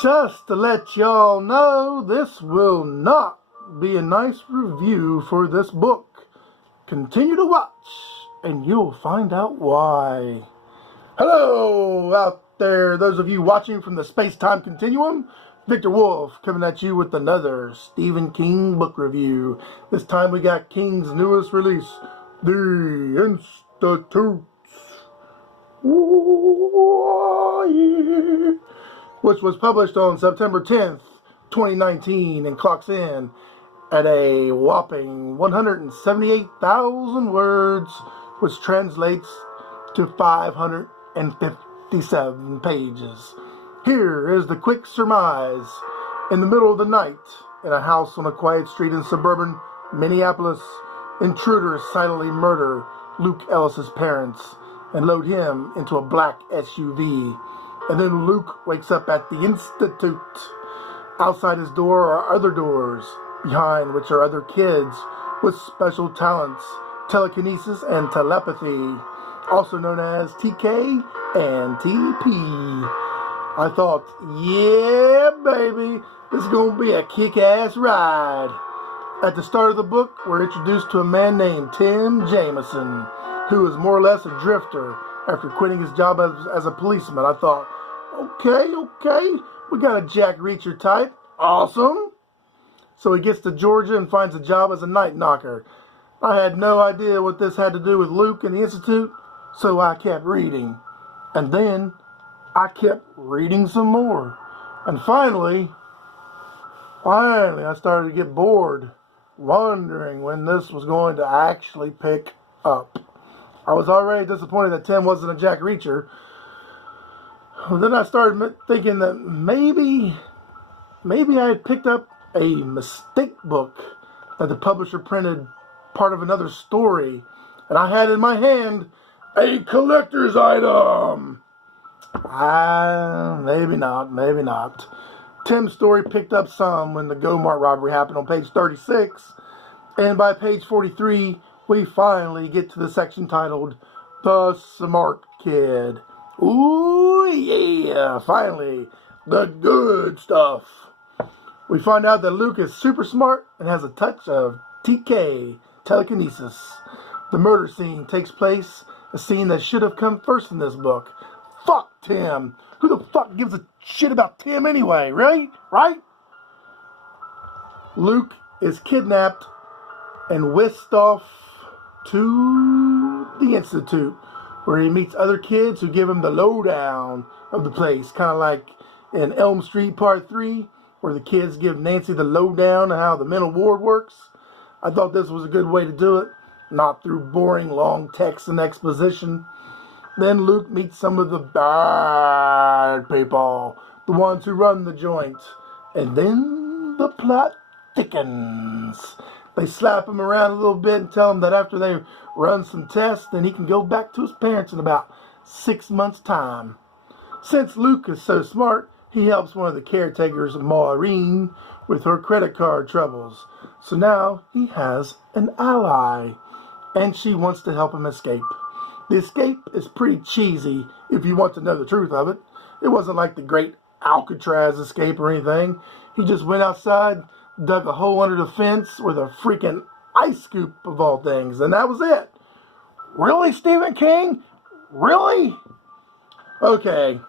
Just to let y'all know, this will not be a nice review for this book. Continue to watch, and you'll find out why. Hello out there, those of you watching from the space-time continuum. Viktor Wolfe coming at you with another Stephen King book review. This time we got King's newest release, The Institute. Which was published on September 10th, 2019, and clocks in at a whopping 178,000 words, which translates to 557 pages. Here is the quick surmise. In the middle of the night, in a house on a quiet street in suburban Minneapolis, intruders silently murder Luke Ellis's parents and load him into a black SUV. And then Luke wakes up at the Institute. Outside his door are other doors, behind which are other kids with special talents, telekinesis and telepathy, also known as TK and TP. I thought, yeah, baby, this is going to be a kick-ass ride. At the start of the book, we're introduced to a man named Tim Jameson, who is more or less a drifter after quitting his job as a policeman. I thought, okay, we got a Jack Reacher type. Awesome. So he gets to Georgia and finds a job as a night knocker. I had no idea what this had to do with Luke and the Institute, so I kept reading. And then I kept reading some more. And finally, I started to get bored, wondering when this was going to actually pick up. I was already disappointed that Tim wasn't a Jack Reacher. Then I started thinking that maybe I had picked up a mistake book that the publisher printed part of another story, and I had in my hand a collector's item. Maybe not. Tim's story picked up some when the Go-Mart robbery happened on page 36, and by page 43, we finally get to the section titled The Smart Kid. Ooh, yeah, finally, the good stuff. We find out that Luke is super smart and has a touch of TK, telekinesis. The murder scene takes place, a scene that should have come first in this book. Fuck Tim. Who the fuck gives a shit about Tim anyway, right? Luke is kidnapped and whisked off to the Institute, where he meets other kids who give him the lowdown of the place, kind of like in Elm Street Part 3, where the kids give Nancy the lowdown on how the mental ward works. I thought this was a good way to do it, not through boring long text and exposition. Then Luke meets some of the bad people, the ones who run the joint, and then the plot thickens. They slap him around a little bit and tell him that after they run some tests, then he can go back to his parents in about 6 months' time. Since Luke is so smart, he helps one of the caretakers, Maureen, with her credit card troubles. So now he has an ally, and she wants to help him escape. The escape is pretty cheesy if you want to know the truth of it. It wasn't like the great Alcatraz escape or anything. He just went outside, dug a hole under the fence with a freaking ice scoop of all things, and that was it. Really, Stephen King? Really? Okay.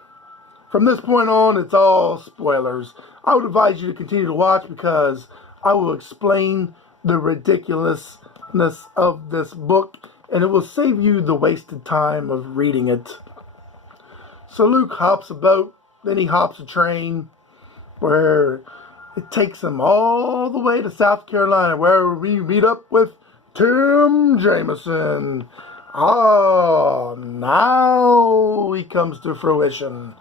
From this point on, it's all spoilers. I would advise you to continue to watch because I will explain the ridiculousness of this book, and it will save you the wasted time of reading it. So Luke hops a boat, then he hops a train, where it takes him all the way to South Carolina, where we meet up with Tim Jameson. Oh, now he comes to fruition.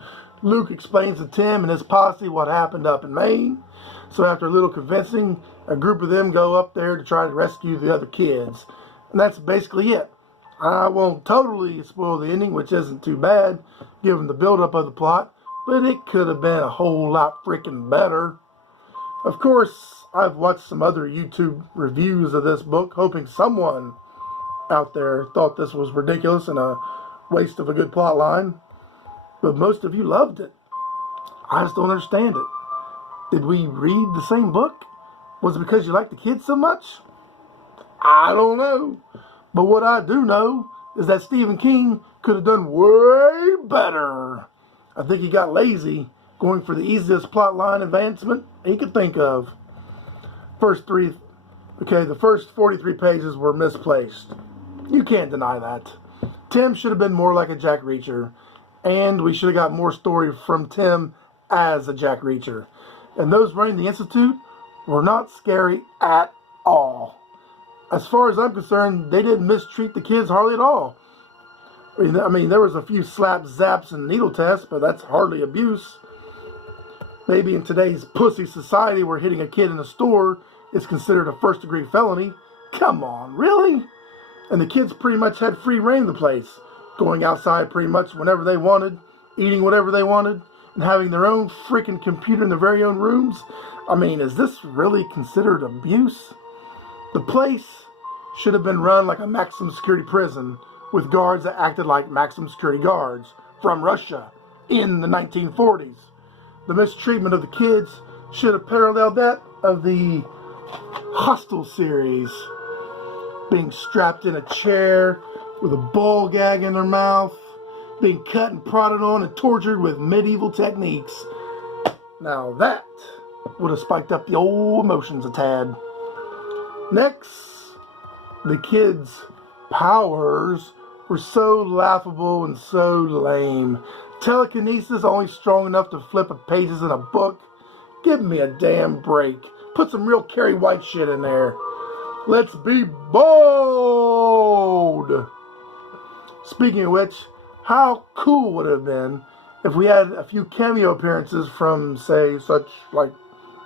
Luke explains to Tim and his posse what happened up in Maine. So after a little convincing, a group of them go up there to try to rescue the other kids. And that's basically it. I won't totally spoil the ending, which isn't too bad, given the buildup of the plot, but it could have been a whole lot freaking better. Of course, I've watched some other YouTube reviews of this book, hoping someone out there thought this was ridiculous and a waste of a good plot line. But most of you loved it. I just don't understand it. Did we read the same book? Was it because you like the kids so much? I don't know. But what I do know is that Stephen King could have done way better. I think he got lazy, going for the easiest plot line advancement he could think of. The first 43 pages were misplaced. You can't deny that. Tim should have been more like a Jack Reacher, and we should have got more story from Tim as a Jack Reacher. And those running the Institute were not scary at all. As far as I'm concerned, they didn't mistreat the kids hardly at all. I mean, there was a few slaps, zaps, and needle tests, but that's hardly abuse. Maybe in today's pussy society where hitting a kid in a store is considered a first-degree felony. Come on, really? And the kids pretty much had free reign of the place, going outside pretty much whenever they wanted, eating whatever they wanted, and having their own freaking computer in their very own rooms. I mean, is this really considered abuse? The place should have been run like a maximum security prison with guards that acted like maximum security guards from Russia in the 1940s. The mistreatment of the kids should have paralleled that of the Hostel series, being strapped in a chair with a ball gag in their mouth, being cut and prodded on and tortured with medieval techniques. Now that would have spiked up the old emotions a tad. Next, the kids' powers were so laughable and so lame. Telekinesis only strong enough to flip pages in a book. Give me a damn break. Put some real Carrie White shit in there. Let's be bold. Speaking of which, how cool would it have been if we had a few cameo appearances from, say, such like,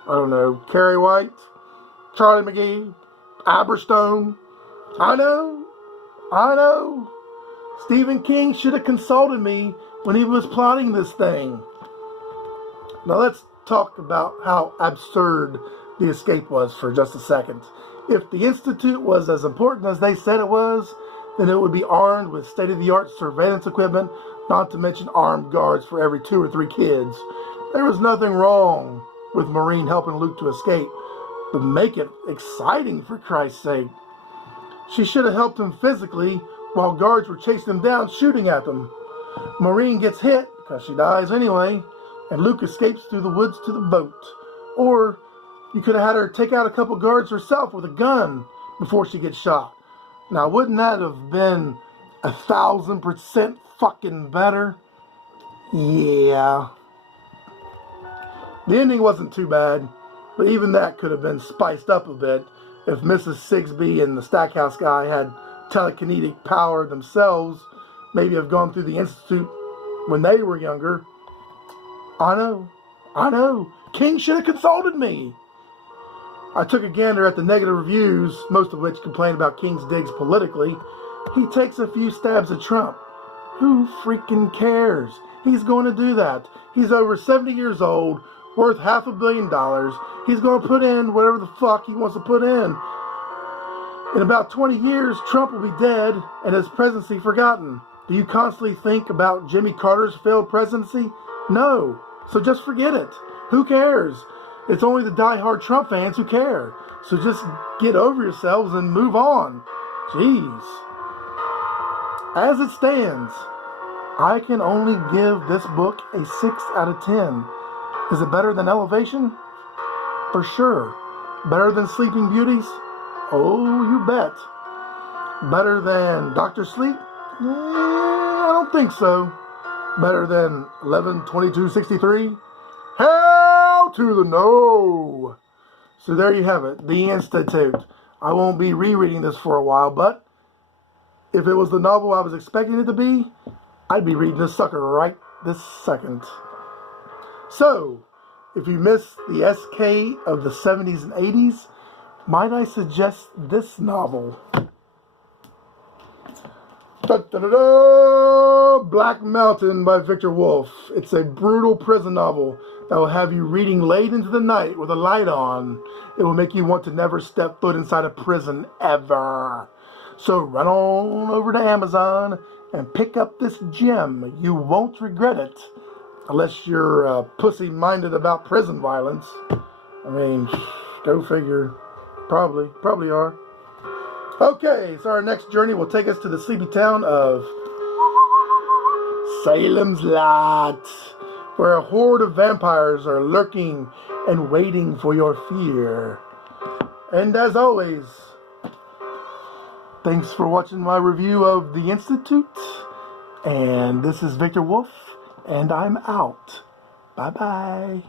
I don't know, Carrie White, Charlie McGee, Aberstone. I know. Stephen King should have consulted me when he was plotting this thing. Now let's talk about how absurd the escape was for just a second. If the Institute was as important as they said it was, then it would be armed with state-of-the-art surveillance equipment, not to mention armed guards for every 2 or 3 kids. There was nothing wrong with Maureen helping Luke to escape, but make it exciting for Christ's sake. She should have helped him physically while guards were chasing him down, shooting at them. Maureen gets hit, because she dies anyway, and Luke escapes through the woods to the boat. Or you could have had her take out a couple guards herself with a gun before she gets shot. Now, wouldn't that have been 1,000% fucking better? Yeah. The ending wasn't too bad, but even that could have been spiced up a bit if Mrs. Sigsbee and the Stackhouse guy had telekinetic power themselves, maybe have gone through the Institute when they were younger. I know. King should have consulted me. I took a gander at the negative reviews, most of which complain about King's digs politically. He takes a few stabs at Trump. Who freaking cares? He's going to do that. He's over 70 years old, worth $500 million. He's going to put in whatever the fuck he wants to put in. In about 20 years, Trump will be dead and his presidency forgotten. Do you constantly think about Jimmy Carter's failed presidency? No. So just forget it. Who cares? It's only the die-hard Trump fans who care. So just get over yourselves and move on. Jeez. As it stands, I can only give this book a 6 out of 10. Is it better than Elevation? For sure. Better than Sleeping Beauties? Oh, you bet. Better than Dr. Sleep? I don't think so. Better than 11/22/63? Hell to the no. So there you have it, The Institute. I won't be rereading this for a while, but if it was the novel I was expecting it to be, I'd be reading this sucker right this second. So, if you missed the SK of the 70s and 80s, might I suggest this novel? Black Mountain by Viktor Wolfe. It's a brutal prison novel that will have you reading late into the night with a light on. It will make you want to never step foot inside a prison ever. So run on over to Amazon and pick up this gem. You won't regret it. Unless you're pussy-minded about prison violence. I mean, go figure. Probably are. Okay, so our next journey will take us to the sleepy town of Salem's Lot, where a horde of vampires are lurking and waiting for your fear. And as always, thanks for watching my review of The Institute. And this is Victor Wolfe, and I'm out. Bye-bye.